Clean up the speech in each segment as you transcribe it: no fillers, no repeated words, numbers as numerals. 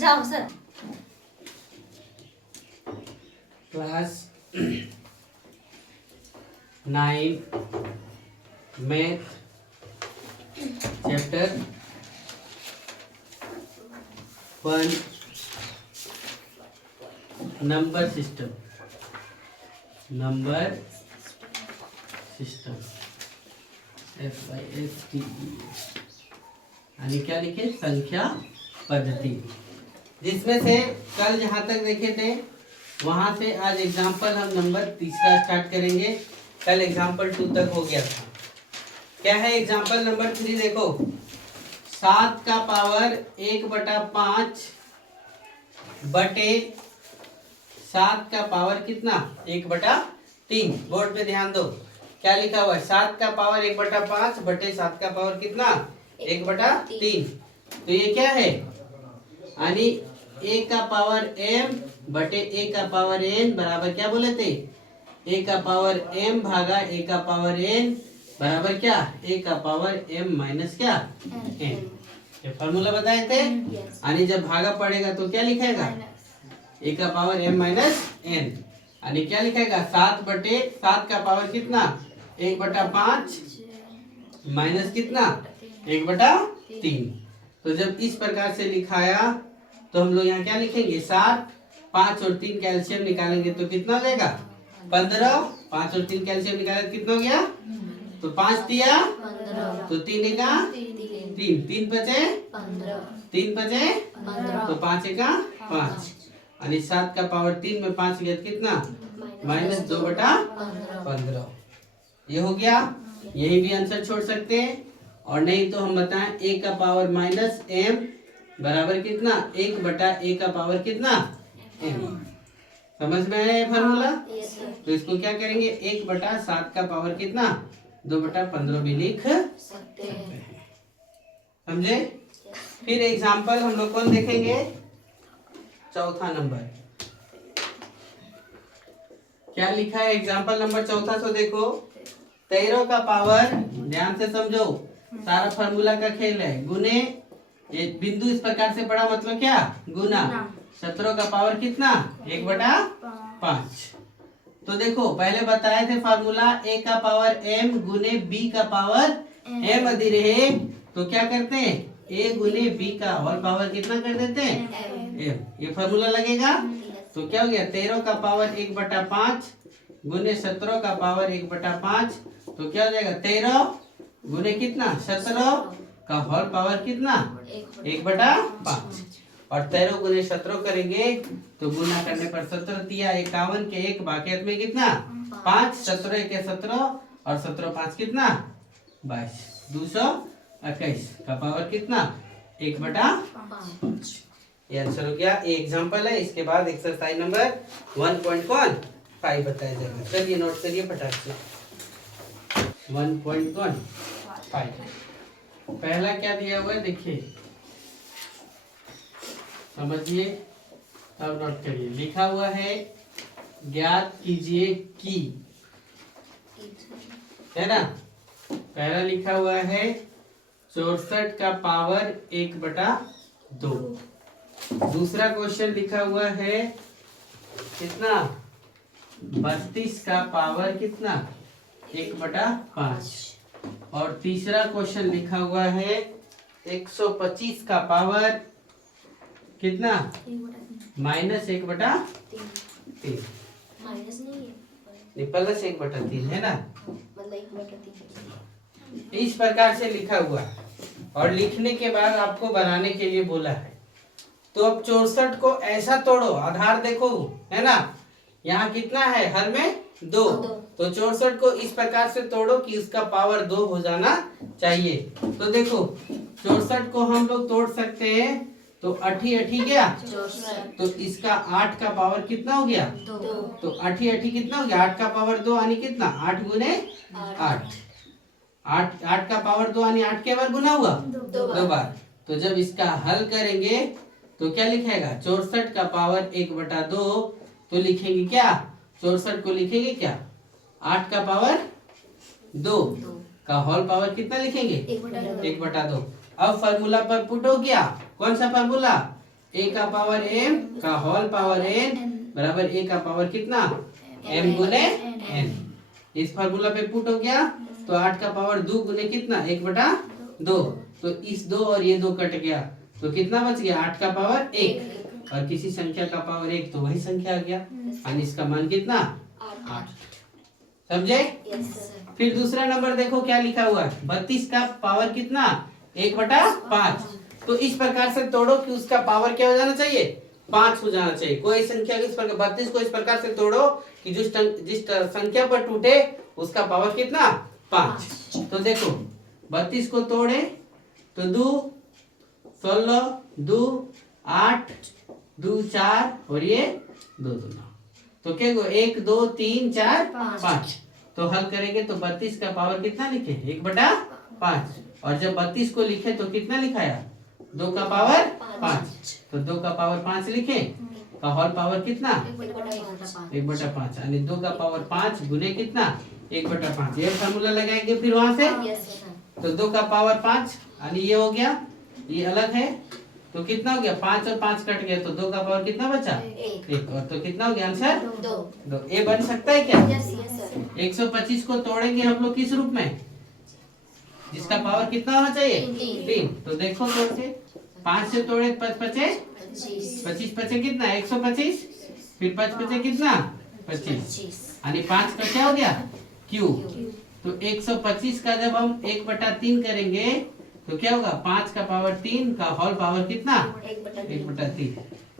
जाओ sir. Class 9 math chapter 1 number system FISTE यानी क्या लिखे संख्या पद्धति, जिसमें से कल जहाँ तक देखे थे वहाँ से आज एग्जाम्पल हम नंबर तीसरा स्टार्ट करेंगे। कल एग्जाम्पल 2 तक हो गया था। क्या है एग्जाम्पल नंबर 3? देखो 7 का पावर 1/5 बटे 7 का पावर कितना 1/3। बोर्ड पे ध्यान दो क्या लिखा हुआ है, 7 का पावर 1/5 बटे 7 का पावर कितना 1/3। तो ये क्या है यानी a का पावर m बटे a का पावर n बराबर क्या बोले थे, a का पावर m भागा a का पावर n बराबर क्या a का पावर m माइनस क्या n। ये फॉर्मूला बताए थे। यानी जब भागा पड़ेगा तो क्या लिखेगा a का पावर m माइनस n, यानी क्या लिखेगा 7 बटे 7 का पावर कितना 1/5 माइनस कितना 1/3। तो जब इस प्रकार से लिखाया तो हम लोग यहाँ क्या लिखेंगे 7, 5 और 3 कैल्शियम निकालेंगे तो कितना हो जाएगा 15। 5 और 3 कैल्शियम निकाले तो कितना हो गया, तो 5 दिया तो 3 का 3, 3 बचे 3 बचे तो 5 का 5, यानी 7 का पावर 3 में 5 गया कितना -2/15। ये हो गया। यही भी आंसर छोड़ सकते हैं, और नहीं तो हम बताएं a का पावर -m बराबर कितना 1/a का पावर कितना m। समझ में आया ये फार्मूला? तो इसको क्या करेंगे 1/7 का पावर कितना 2/15 भी लिख सकते हैं। समझे? फिर एग्जाम्पल हम लोग कौन देखेंगे, चौथा नंबर। क्या लिखा है एग्जाम्पल नंबर चौथा? सो देखो 13 का पावर, ध्यान से समझो सारा फार्मूला का खेल है, गुने ये बिंदु इस प्रकार से पड़ा मतलब क्या गुना 17 का पावर कितना 1/5। तो देखो पहले बताए थे फार्मूला a का पावर m गुने b का पावर m यदि रहे तो क्या करते हैं a गुने b का और पावर कितना कर देते हैं m। ये फार्मूला लगेगा तो क्या हो गया 13 का पावर 1/5 गुने 17 का पावर 1/5, तो क्या हो जाएगा 13 गुने कितना 17 का होल पावर कितना 1/5, और 13 गुने 17 करेंगे तो गुना करने पर 17 दिया 51 के 1 बाकियत में कितना 5, 17 के 17 और 17 5 कितना 22, 221 का पावर कितना 1/5। ये आंसर हो गया। ये एग्जांपल है। इसके बाद एक्सरसाइज नंबर 1.5 बताया जाएगा। चलिए नोट करिए फटाक से 1.15। पहला क्या दिया हुआ है देखिए, समझिए तब नोट करिए। लिखा हुआ है ज्ञात कीजिए कि, है ना। पहला लिखा हुआ है 64 का पावर 1/2। दूसरा क्वेश्चन लिखा हुआ है कितना 32 का पावर कितना 1/5, और तीसरा क्वेश्चन लिखा हुआ है 125 का पावर कितना -1/3। प्लस 1/3 है ना, इस प्रकार से लिखा हुआ है। और लिखने के बाद आपको बनाने के लिए बोला है। तो अब 64 को ऐसा तोड़ो, आधार देखो है ना, यहाँ कितना है हर में 2, तो 64 को इस प्रकार से तोड़ो कि उसका पावर 2 हो जाना चाहिए। तो देखो 64 को हम लोग तोड़ सकते हैं, तो 8 गया, तो इसका 8 का पावर कितना हो गया 2, तो 8 कितना हो गया 8 का पावर 2 यानी कितना 8 गुने 8, 8 का पावर 2 यानी 8 के बार गुना हुआ 2 बार। तो जब इसका हल करेंगे तो क्या लिखेगा 64 का पावर 1/2, तो लिखेंगे क्या 64 को लिखेंगे क्या 8 का पावर 2 का होल पावर कितना लिखेंगे 1/2। अब फार्मूला पर पुट हो गया, कौन सा फार्मूला a का पावर m का होल पावर n बराबर a का पावर कितना m गुने n। इस फार्मूला पे पुट हो गया तो 8 का पावर 2 गुने कितना 1/2। तो इस 2 और ये 2 कट गया तो कितना बच गया 8 का पावर 1 और किसी संख्या का पावर 1 तो वही संख्या आ गया और इसका मान कितना 8। समझे? फिर दूसरा नंबर देखो क्या लिखा हुआ है 32 का पावर कितना 1/5। तो इस प्रकार से तोड़ो कि उसका पावर क्या हो जाना चाहिए 5 हो जाना चाहिए। कोई संख्या इस प्रकार 32 को इस प्रकार से तोड़ो कि जिस संख्या पर टूटे उसका पावर कितना 5। तो देखो 32 को तोड़े तो 2 16 2 8 2 4 और ये 2 2 9 तो क्या 1 2 3 4 5। तो हल करेंगे तो 32 का पावर कितना लिखे 1/5 और जब 32 को लिखे तो कितना लिखाया 2 का पावर 5 तो 2 का पावर 5 लिखे का होल पावर कितना 1/5 यानी 2 का पावर 5 गुने कितना 1/5। ये फार्मूला लगाएंगे फिर वहां से तो 2 का पावर 5 यानी ये हो गया ये अलग है तो कितना हो गया 5 और 5 कट गया तो 2 का पावर कितना बचा 1 और तो कितना हो गया आंसर 2। ए बन सकता है क्या 125 को तोड़ेंगे हम लोग किस रूप में जिसका पावर कितना होना चाहिए 3। तो देखो तोड़ के 5 से तोड़े 5 पचे 25 पचे कितना 125 फिर 5 पचे कितना 25 यानी 5 का क्या हो गया क्यू। तो 125 का जब हम 1/3 करेंगे तो क्या होगा 5 का पावर 3 का होल पावर कितना 1/3।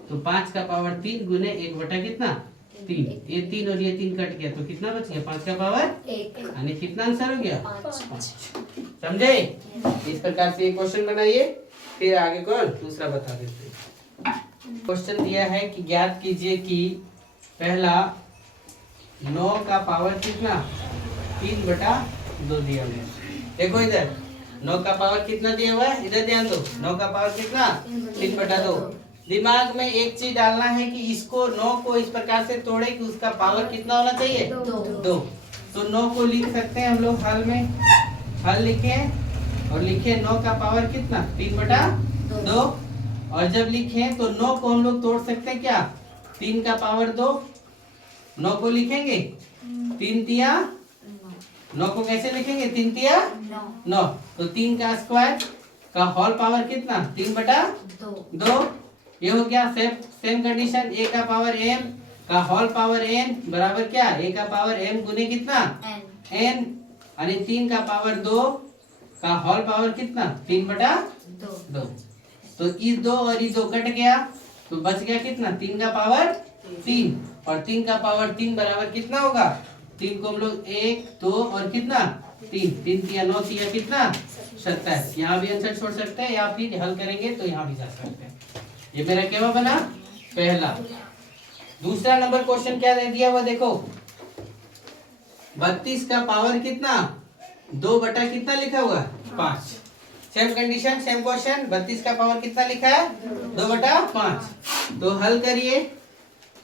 तो 5 का पावर 3 गुने 1 कितना 3 ये 3 और ये 3 कट गया तो कितना बच गया 5 का पावर 1 यानी कितना आंसर हो गया 5। समझे? इस प्रकार से ये क्वेश्चन बनाइए फिर आगे को दूसरा बता देते हैं। क्वेश्चन दिया है कि ज्ञात कीजिए कि पहला 9 का पावर कितना 3/2 दिया हुआ है। देखो इधर 9 का पावर कितना दिया हुआ है इधर ध्यान दो 9 का पावर कितना 3/2। दिमाग में एक चीज डालना है कि इसको 9 को इस प्रकार से तोड़े कि उसका पावर कितना होना चाहिए 2। तो 9 को लिख सकते हैं हम लोग हल में हल लिखे और लिखे 9 का पावर कितना 3/2 और जब लिखे तो 9 को हम लोग तोड़ सकते हैं क्या 3 का पावर 2 9 को लिखेंगे 3 तिया 9 को कैसे लिखेंगे 3 तिया 9 तो 3 का स्क्वायर का होल पावर कितना 3/2 ये हो गया सेम कंडीशन a का पावर m का होल पावर n बराबर क्या a का पावर m गुने कितना n यानी 3 का पावर 2 का होल पावर कितना 3/2। तो इस 2 और ये 2 कट गया तो बच गया कितना 3 का पावर 3 और 3 का पावर 3 बराबर कितना होगा 3 को हम लोग 1 2 और कितना 3 3 तिया 9 तिया कितना 27। यहाँ भी आंसर छोड़ सकते हैं या फिर हल करेंगे तो यहाँ भी जा सकते हैं। ये मेरा क्या बना पहला। दूसरा नंबर क्वेश्चन क्या दे दिया वो देखो 32 का पावर कितना 2 बटा कितना लिखा हुआ 5। सेम कंडीशन सेम क्वेश्चन 32 का पावर कितना लिखा है 2/5। तो हल करिए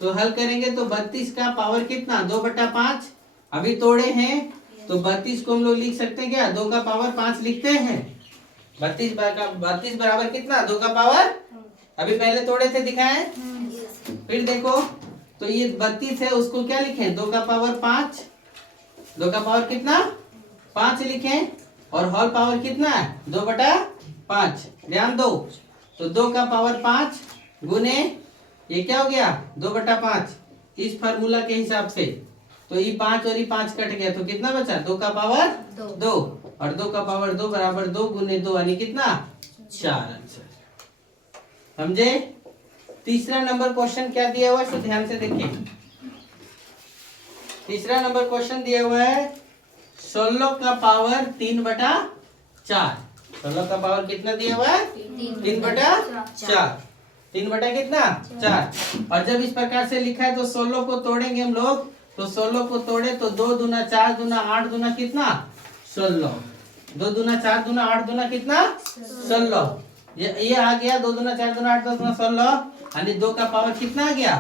तो हल करेंगे तो 32 का पावर कितना 2/5 अभी तोड़े हैं तो 32 को हम लोग लिख सकते हैं क्या 2 का पावर 5 लिखते हैं 32 बराबर कितना 2 का पावर अभी पहले तोड़े थे दिखाए फिर देखो तो ये 32 है उसको क्या लिखें 2 का पावर 5 2 का पावर कितना 5 लिखें और होल पावर कितना है 2/5 ध्यान दो तो 2 का पावर 5 गुने ये क्या हो गया 2/5 इस फार्मूला के हिसाब से तो ये 5 और ये 5 कट गया तो कितना बचा 2 का पावर 2 और 2 का पावर 2 बराबर 2 गुने 2 यानी कितना 4 आंसर। समझे? तीसरा नंबर क्वेश्चन क्या दिया हुआ है तो ध्यान से देखिए। तीसरा नंबर क्वेश्चन दिया हुआ है 16 का पावर 3/4 16 का पावर कितना दिया हुआ है 3/4 3 बटा कितना 4 और जब इस प्रकार से लिखा है तो 16 को तोड़ेंगे हम लोग तो 16 को तोड़े तो 2 दूना 4 दूना 8 दूना कितना 16 2 दूना 4 दूना 8 दूना कितना 16 ये आ गया 2 दूना 4 दूना 8 दूना 16 यानी 2 का पावर कितना आ गया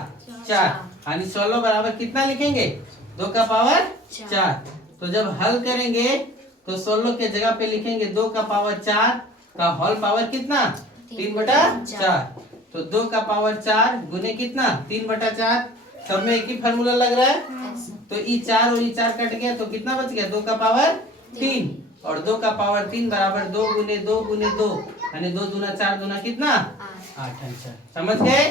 4 यानी 16 बराबर कितना लिखेंगे 2 का पावर 4। तो जब हल करेंगे तो 16 के जगह पे लिखेंगे 2 का पावर 4 का होल पावर कितना 3/4 तो 2 का पावर 4 गुने कितना 3/4, सब में एक ही फार्मूला लग रहा है। तो ये 4 और ये 4 कट गया तो कितना बच गया 2 का पावर 3, और 2 का पावर 3 बराबर 2 गुने 2 गुने 2, यानी 2 दूना 4 दूना कितना 8 आंसर। समझ गए।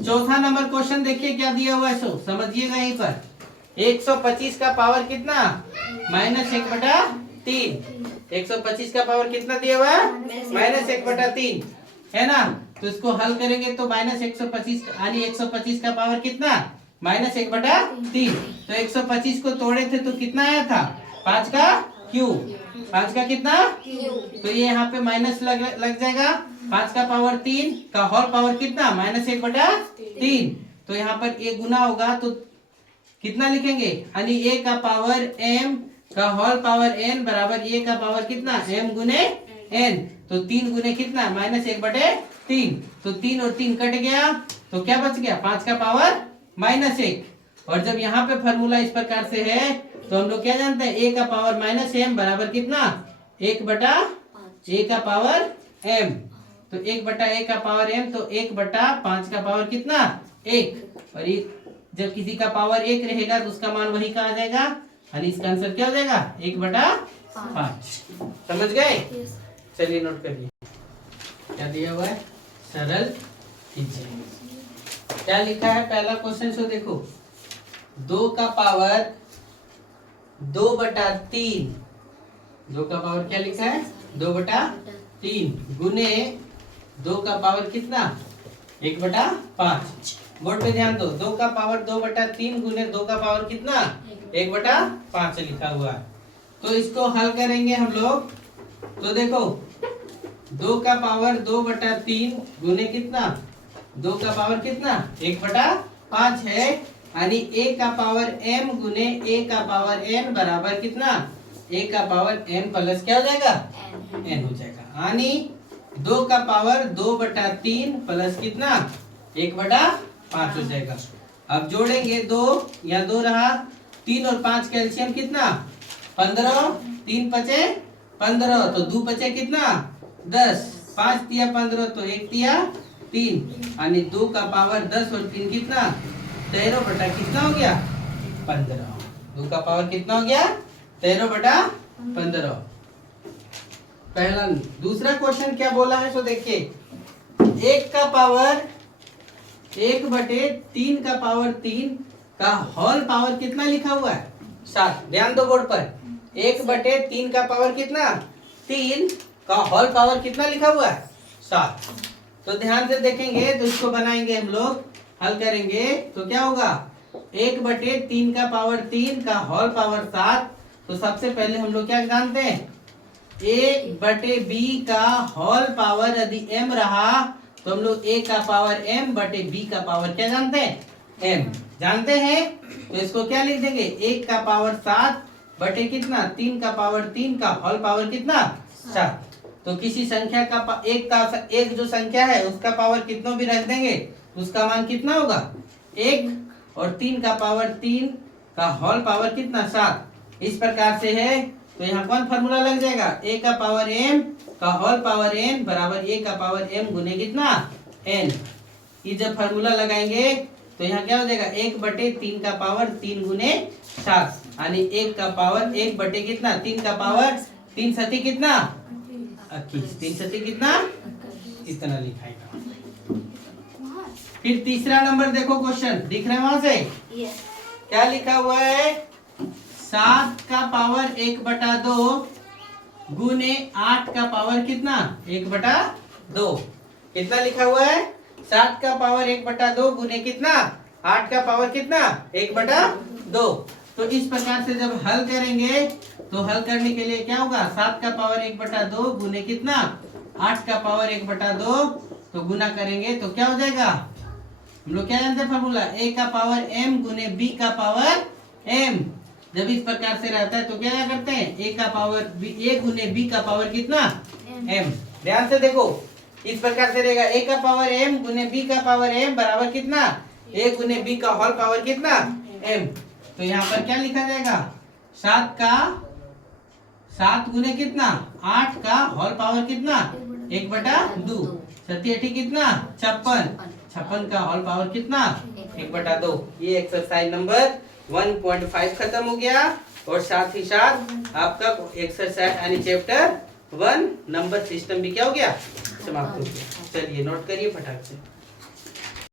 चौथा नंबर क्वेश्चन देखिए क्या दिया हुआ है, सो समझिएगा। यहीं पर 125 का पावर कितना -1/3, 125 का पावर कितना दिया हुआ है -1/3 है ना। तो इसको हल करेंगे तो -125 यानी 125 का पावर कितना -1/3। तो 125 को तोड़े थे तो कितना आया था 5 का क्यूब, 5 का कितना, तो ये यहाँ पे माइनस लग जाएगा। 5 का पावर 3 का होल पावर कितना -1/3, तो यहाँ पर ये गुना होगा तो कितना लिखेंगे, यानी a का पावर m का होल पावर n बराबर a का पावर कितना m गुने n, तो 3 गुने कितना -1/3, तो 3 और 3 कट गया तो क्या बच गया 5 का पावर -1। और जब यहाँ पे फॉर्मूला इस प्रकार से है तो हम लोग क्या जानते हैं a का पावर -m बराबर कितना 1/a का पावर m, तो 1/a का पावर m, तो 1/5 का पावर कितना 1, और ये जब किसी का पावर 1 रहेगा तो उसका मान वही का आ जाएगा, यानी इसका आंसर क्या हो जाएगा 1/5। समझ गए। चलिए नोट करिए क्या दिया हुआ है, सरल कीजिए। क्या लिखा है पहला क्वेश्चन, सो देखो 2 का पावर 2/3, 2 का पावर क्या लिखा है 2/3 गुने 2 का पावर कितना 1/5। बोर्ड पे ध्यान दो, 2 का पावर 2/3 गुने 2 का पावर कितना 1/5 लिखा हुआ है। तो इसको हल करेंगे हम लोग, तो देखो 2 का पावर 2/3 गुने कितना 2 का पावर कितना 1/5 है, यानी a का पावर m गुने a का पावर n बराबर कितना a का पावर m प्लस क्या हो जाएगा n हो जाएगा, यानी 2 का पावर 2/3 प्लस कितना 1/5 हो जाएगा। अब जोड़ेंगे 2, या 2 रहा, 3 और 5 कैल्शियम कितना 15, 3 पचे 15, तो 2 पचे कितना 10, 5 तिया 15, तो 1 तिया 3, यानी 2 का पावर 10 और 3 कितना 13 बटा कितना हो गया 15। 2 का पावर कितना हो गया 13/15। पहला। दूसरा क्वेश्चन क्या बोला है, सो देखिए 1 का पावर 1/3 का पावर 3 का होल पावर कितना लिखा हुआ है 7। ध्यान दो बोर्ड पर, 1/3 का पावर कितना 3 का होल पावर कितना लिखा हुआ है 7। तो ध्यान से देखेंगे तो इसको बनाएंगे हम लोग, हल करेंगे तो क्या होगा 1/3 का पावर 3 का होल पावर 7। तो सबसे पहले हम लोग क्या जानते हैं, a/b का होल पावर यदि m रहा तो हम लोग a का पावर m/b का पावर क्या जानते हैं m जानते हैं। तो इसको क्या लिख देंगे 1 का पावर 7 बटे कितना 3 का पावर 3 का होल पावर कितना 7। तो किसी संख्या का एक जो संख्या है उसका पावर कितनों भी रख देंगे उसका मान कितना होगा 1, और 3 का पावर 3 का होल पावर कितना 7। इस प्रकार से है तो यहाँ कौन फार्मूला लग जाएगा a का पावर m का होल पावर n बराबर a का पावर m गुने कितना n। ये जब फार्मूला लगाएंगे तो यहाँ क्या हो जाएगा 1/3 का पावर 3 गुने 7, यानी 1 का पावर 1 बटे कितना 3 का पावर 3 सती कितना 21, 3 सती कितना इतना लिखाएगा। फिर तीसरा नंबर देखो क्वेश्चन दिख रहा है वहां से क्या लिखा हुआ है 7 का पावर 1/2 गुने 8 का पावर कितना 1/2, कितना लिखा हुआ है 7 का पावर 1/2 गुने कितना 8 का पावर कितना 1/2। तो इस प्रकार से जब हल करेंगे तो हल करने के लिए क्या होगा 7 का पावर 1/2 गुने कितना 8 का पावर 1/2, तो गुना करेंगे तो क्या हो जाएगा, हम लोग क्या जानते हैं फॉर्मूला a का पावर m गुने b का पावर m। जब इस प्रकार से रहता है तो क्या करते हैं a का पावर a गुने b का पावर कितना m। ध्यान से देखो इस प्रकार से रहेगा a का पावर m गुने b का पावर m बराबर कितना a गुने b का होल पावर कितना m। तो यहाँ पर क्या लिखा जाएगा 7 गुने कितना 8 का होल पावर कितना 1/2, सती अठी कितना 56, 56 का होल पावर कितना 1/2। ये एक्सरसाइज नंबर 1.5 खत्म हो गया और साथ ही साथ आपका एक्सरसाइज यानी चैप्टर 1 नंबर सिस्टम भी क्या हो गया समाप्त हो गया। चलिए नोट करिए फटाक से।